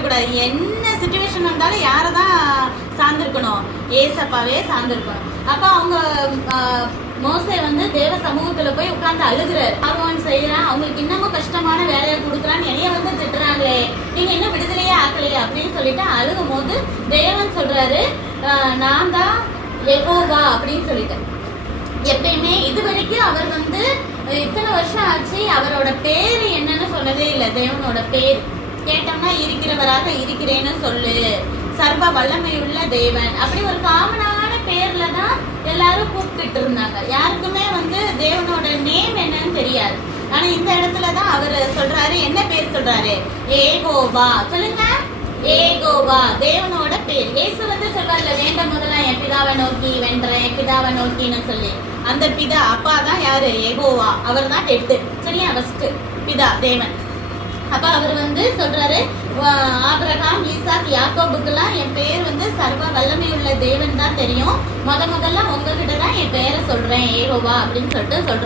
இருக்கக்கூடாது. என்ன சுச்சுவேஷன் வந்தாலும் யாரை தான் சார்ந்திருக்கணும்? ஏசப்பாவே சார்ந்திருக்கணும். அப்ப அவங்க மோசே வந்து தேவ சமூகத்துல போய் உட்கார்ந்து அழுகுறாரு. பார்வோன் செய்யறான், அவங்களுக்கு இன்னமும் கஷ்டமான வேலையை கொடுக்குறான்னு என்னைய வந்து திட்டுறாங்களே, நீங்க இன்னும் விடுதலையே ஆக்கலையே அப்படின்னு சொல்லிட்டு அழுகும் போது தேவன் சொல்றாரு, நான் தான் யெகோவா அப்படின்னு சொல்லிட்டு. எப்பயுமே இது வரைக்கும் அவர் வந்து இத்தனை வருஷம் ஆச்சு, அவரோட பேரு என்னன்னு சொன்னதே இல்லை. தேவனோட பேர் கேட்டோம்னா இருக்கிறவராக இருக்கிறேன்னு சொல்லு, சர்வ வல்லமையுள்ள தேவன், அப்படி ஒரு காமனான பேர்ல தான் எல்லாரும் கூப்பிட்டு இருந்தாங்க. யாருக்குமே வந்து தேவனோட நேம் என்னன்னு தெரியாது. ஆனா இந்த இடத்துலதான் அவர் சொல்றாரு, என்ன பேர் சொல்றாரு? ஏகோவா. சொல்லுங்க, ஏகோவா தேவனோட பேர். இயேசு வந்து சொல்றாருல, வேண்ட முதல்ல என் பிதாவை நோக்கி வென்றேன், என் பிதாவை நோக்கின்னு சொல்லி. அந்த பிதா அப்பா தான் யாரு? ஏகோவா. அவர் தான் ஹெட், சரியா? ஃபர்ஸ்ட் பிதா தேவன். அப்ப அவர் வந்து சொல்றாரு, ஆபிரகாம், ஈசாக், யாக்கோபுக்கெல்லாம் என் பேர் வந்து சர்வ வல்லமையுள்ள தேவன் தான் தெரியும். முதல்ல உங்ககிட்ட தான் என் பேரை சொல்றேன், ஏகோவா அப்படின்னு சொல்லிட்டு சொல்றேன்.